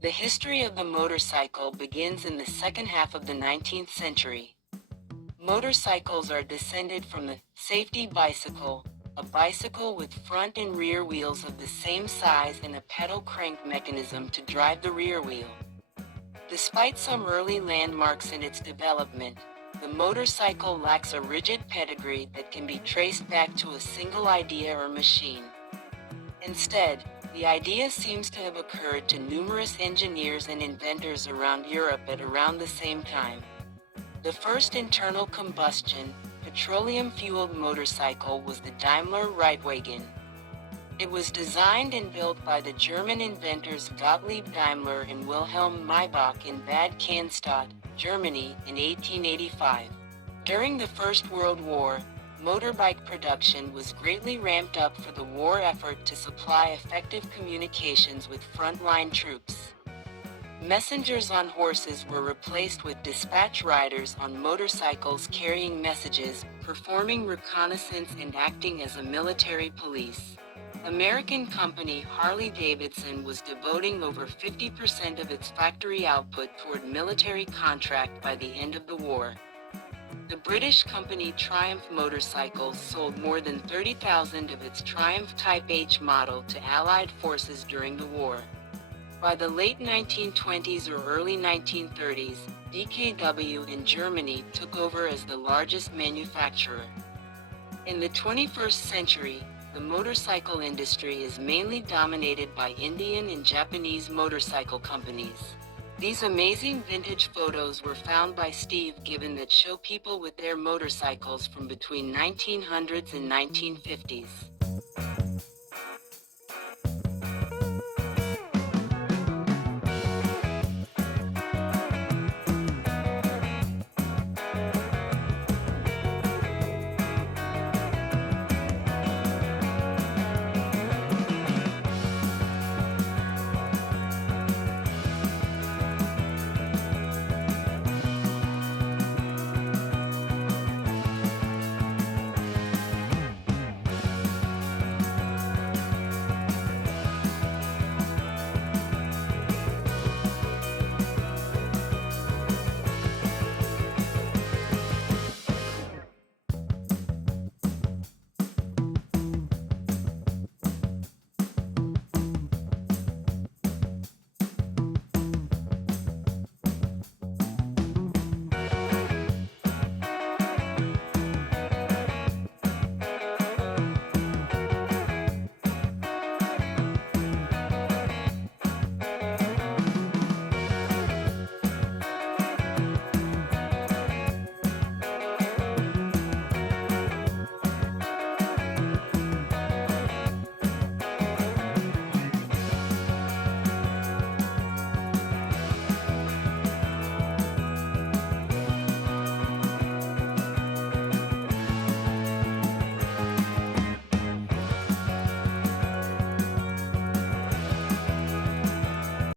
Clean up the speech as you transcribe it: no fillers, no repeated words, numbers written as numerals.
The history of the motorcycle begins in the second half of the 19th century. Motorcycles are descended from the safety bicycle, a bicycle with front and rear wheels of the same size and a pedal crank mechanism to drive the rear wheel. Despite some early landmarks in its development, the motorcycle lacks a rigid pedigree that can be traced back to a single idea or machine. Instead, the idea seems to have occurred to numerous engineers and inventors around Europe at around the same time. The first internal combustion, petroleum-fueled motorcycle was the Daimler Reitwagen. It was designed and built by the German inventors Gottlieb Daimler and Wilhelm Maybach in Bad Cannstatt, Germany, in 1885. During the First World War, motorbike production was greatly ramped up for the war effort to supply effective communications with frontline troops. Messengers on horses were replaced with dispatch riders on motorcycles carrying messages, performing reconnaissance and acting as a military police. American company Harley-Davidson was devoting over 50% of its factory output toward military contract by the end of the war. The British company Triumph Motorcycles sold more than 30,000 of its Triumph Type H model to Allied forces during the war. By the late 1920s or early 1930s, DKW in Germany took over as the largest manufacturer. In the 21st century, the motorcycle industry is mainly dominated by Indian and Japanese motorcycle companies. These amazing vintage photos were found by Steve Gibbon that show people with their motorcycles from between 1900s and 1950s.